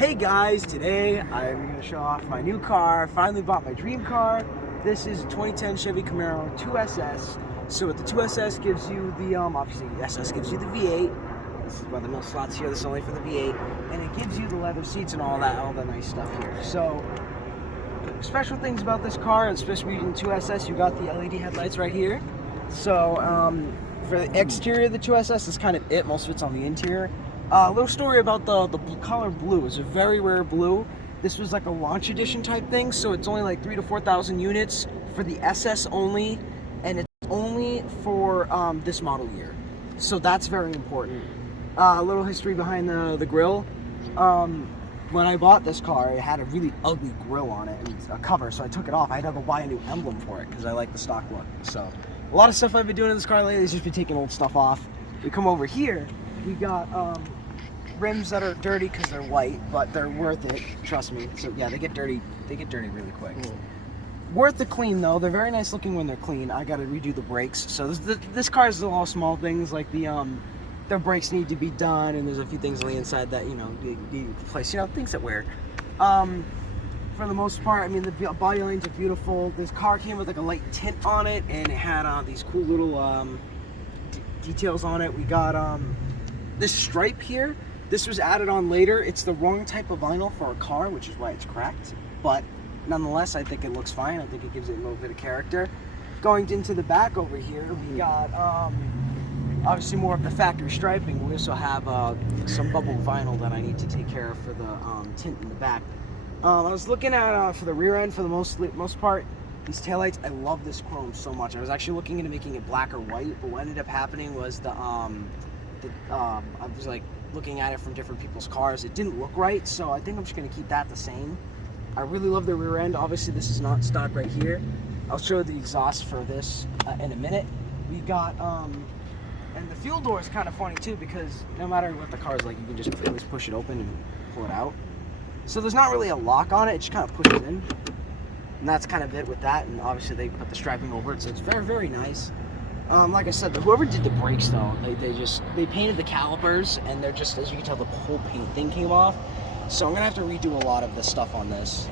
Hey guys, today I'm going to show off my new car. I finally bought my dream car. This is a 2010 Chevy Camaro 2SS. So what the 2SS gives you the, obviously the SS gives you the V8. This is why the middle slot's here, this is only for the V8. And it gives you the leather seats and all the nice stuff here. So, special things about this car, especially using 2SS, you got the LED headlights right here. So, for the exterior of the 2SS, that's kind of it. Most of it's on the interior. A little story about the color blue. It's a very rare blue. This was like a launch edition type thing, so it's only like 3,000 to 4,000 units for the SS only, and it's only for this model year. So that's very important. A little history behind the grille. When I bought this car, it had a really ugly grille on it and a cover, so I took it off. I had to go buy a new emblem for it because I like the stock look. So a lot of stuff I've been doing in this car lately is just been taking old stuff off. We come over here, we got rims that are dirty because they're white, but they're worth it, trust me. So yeah, they get dirty really quick. Worth the clean though. They're very nice looking when they're clean. I gotta redo the brakes. So this car is a lot of small things, like the brakes need to be done, and there's a few things on the inside that, you know, need replaced, you know, things that wear. For the most part, I mean, the body lines are beautiful. This car came with like a light tint on it, and it had these cool little details on it. We got this stripe here. This was added on later. It's the wrong type of vinyl for a car, which is why it's cracked. But nonetheless, I think it looks fine. I think it gives it a little bit of character. Going into the back over here, we got obviously more of the factory striping. We also have some bubble vinyl that I need to take care of for the tint in the back. I was looking at for the rear end for the most part. These taillights, I love this chrome so much. I was actually looking into making it black or white, but what ended up happening was I was like looking at it from different people's cars. It didn't look right, so I think I'm just going to keep that the same. I really love the rear end. Obviously, this is not stock right here. I'll show the exhaust for this in a minute. We got, and the fuel door is kind of funny too, because no matter what the car is like, you can just always push it open and pull it out. So there's not really a lock on it, it just kind of pushes in. And that's kind of it with that, and obviously they put the striping over it, so it's very, very nice. Like I said, whoever did the brakes though, they painted the calipers, and they're just, as you can tell, the whole paint thing came off. So I'm gonna have to redo a lot of this stuff on this.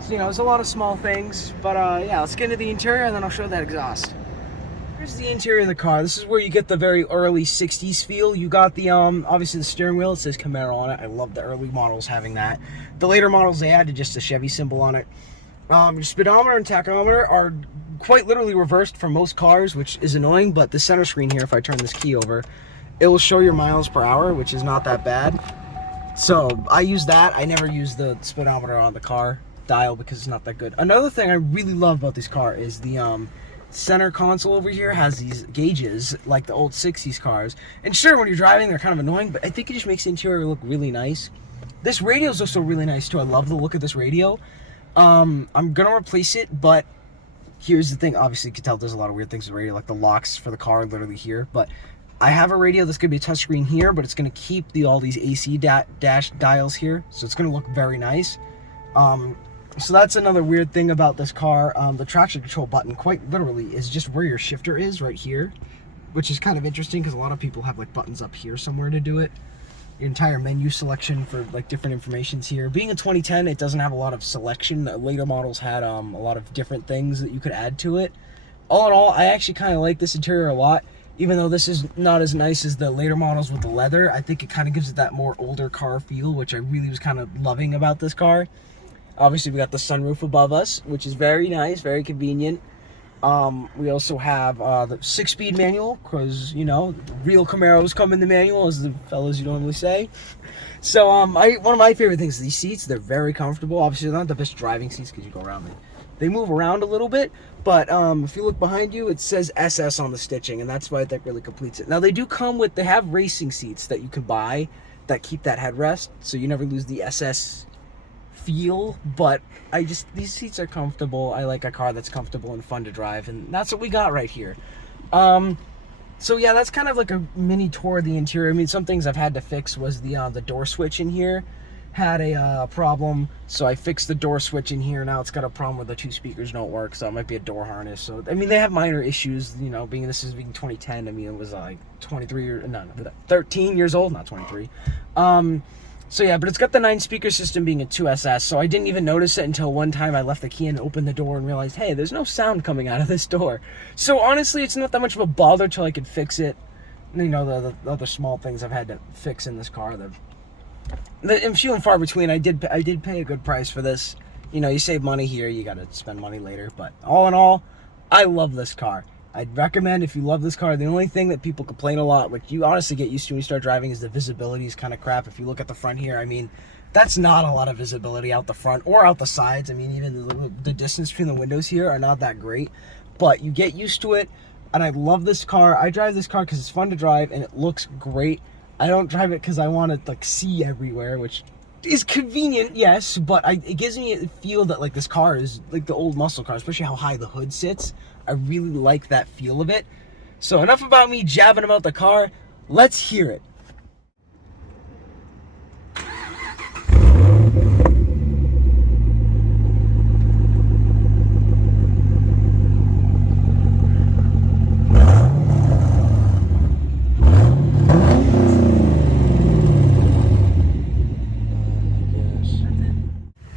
So, you know, there's a lot of small things, but yeah, let's get into the interior and then I'll show that exhaust. Here's the interior of the car. This is where you get the very early 60s feel. You got the, obviously the steering wheel, it says Camaro on it. I love the early models having that. The later models, they added just a Chevy symbol on it. Your speedometer and tachometer are quite literally reversed for most cars, which is annoying, but the center screen here, if I turn this key over, it will show your miles per hour, which is not that bad. So I use that. I never use the speedometer on the car dial because it's not that good. Another thing I really love about this car is the center console over here has these gauges like the old 60s cars. And sure, when you're driving, they're kind of annoying, but I think it just makes the interior look really nice. This radio is also really nice too. I love the look of this radio. I'm gonna replace it, but here's the thing. Obviously, you can tell there's a lot of weird things with the radio, like the locks for the car are literally here. But I have a radio that's gonna be a touchscreen here, but it's gonna keep all these AC dash dials here, so it's gonna look very nice. So that's another weird thing about this car. The traction control button, quite literally, is just where your shifter is, right here, which is kind of interesting because a lot of people have like buttons up here somewhere to do it. Your entire menu selection for like different informations here. Being a 2010, it doesn't have a lot of selection. The later models had a lot of different things that you could add to it. All in all, I actually kind of like this interior a lot, even though this is not as nice as the later models with the leather. I think it kind of gives it that more older car feel, which I really was kind of loving about this car. Obviously, we got the sunroof above us, which is very nice, very convenient. We also have the 6-speed manual, because, you know, real Camaros come in the manual, as the fellas you normally say. So one of my favorite things is these seats. They're very comfortable. Obviously, they're not the best driving seats because you go around them. They move around a little bit, but if you look behind you, it says SS on the stitching, and that's why I think really completes it. Now, they do come with, they have racing seats that you can buy that keep that headrest, so you never lose the SS feel, but these seats are comfortable. I like a car that's comfortable and fun to drive, and that's what we got right here. So yeah, that's kind of like a mini tour of the interior. I mean, some things I've had to fix was the door switch in here had a problem, so I fixed the door switch in here. Now it's got a problem where the two speakers don't work, so it might be a door harness. So I mean, they have minor issues, you know, being 2010. I mean, it was like 13 years old, not 23. So yeah, but it's got the 9-speaker system being a 2SS, so I didn't even notice it until one time I left the key and opened the door and realized, hey, there's no sound coming out of this door. So honestly, it's not that much of a bother till I could fix it. You know, the other small things I've had to fix in this car. I'm few and far between. I did pay a good price for this. You know, you save money here, you gotta spend money later. But all in all, I love this car. I'd recommend, if you love this car, the only thing that people complain a lot, which you honestly get used to when you start driving, is the visibility is kind of crap. If you look at the front here, I mean, that's not a lot of visibility out the front or out the sides. I mean, even the distance between the windows here are not that great, but you get used to it, and I love this car. I drive this car because it's fun to drive, and it looks great. I don't drive it because I want to, like, see everywhere, which is convenient, yes, but it gives me a feel that, like, this car is like the old muscle car, especially how high the hood sits. I really like that feel of it. So enough about me jabbing about the car. Let's hear it.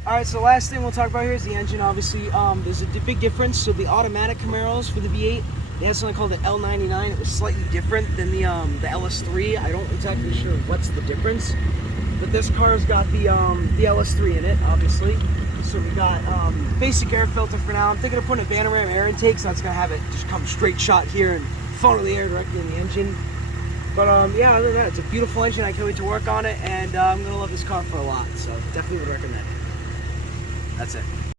Alright, so last thing we'll talk about here is the engine. Obviously, there's a big difference. So the automatic Camaros for the V8, they had something called the L99. It was slightly different than the LS3. I don't exactly sure what's the difference, but this car's got the LS3 in it, obviously. So we got basic air filter for now. I'm thinking of putting a panoramic air intake, so that's gonna have it just come straight shot here and funnel the air directly in the engine. But yeah, other than that, it's a beautiful engine. I can't wait to work on it, and I'm gonna love this car for a lot. So definitely would recommend it. That's it.